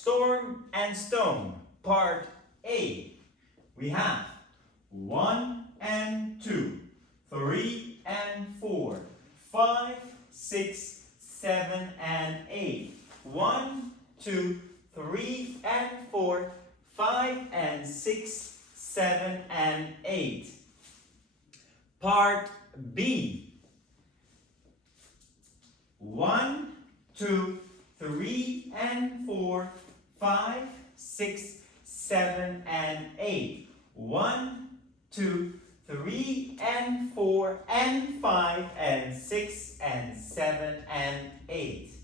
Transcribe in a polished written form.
Storm and Stone, Part A. We have 1 and 2, 3 and 4, 5, 6, 7 and 8. 1, 2, 3 and 4, 5 and 6, 7 and 8. Part B. 1, 2, 3 and 4, 5, 6, 7 and 8. 1, 2, 3 and 4 and 5 and 6 and 7 and 8.